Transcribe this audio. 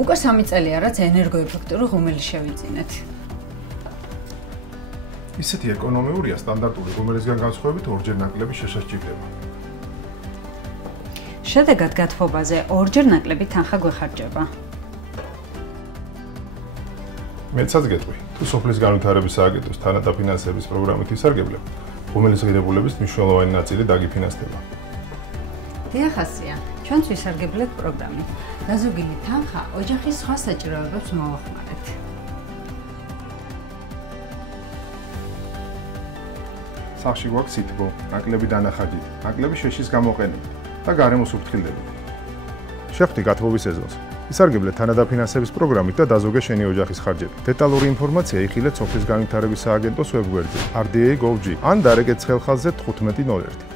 უკვე 3 წელია, რაც ენერგოეფექტური ღუმელი შევიძინეთ. ისეთი ეკონომიურია სტანდარტული ღუმელისგან განსხვავებით ორჯერ ნაკლები შეშაჭირდება. შედეგად გათბობაზე ორჯერ ნაკლები თანხა გვეხარჯება. მეცაც გეტყვი, თუ სოფლის განვითარების სააგენტოს თანადაფინანსების პროგრამით ისარგებლებ, ღუმელის ღირებულების მნიშვნელოვანი ნაწილი დაგიფინანსდება. დიახასია, ჩვენც ვისარგებლეთ პროგრამით. დაზოგილი თანხა ოჯახის სხვა საჭიროებებს მოვახმარეთ. სახში გვაქვს სითბო, ნაკლები დანახაჯით, ნაკლები შეშის გამოყენებით და გარემოს უფრთხილდებით. შეხვდი გათბობის ეზოს. ისარგებლე თანადაფინანსების პროგრამით და დაზოგე შენი ოჯახის ხარჯები. დეტალური ინფორმაცია იხილეთ სოფლის განვითარების სააგენტოს ვებგვერდზე rda.gov.g ან დარეკეთ ხელხაზზე 1501.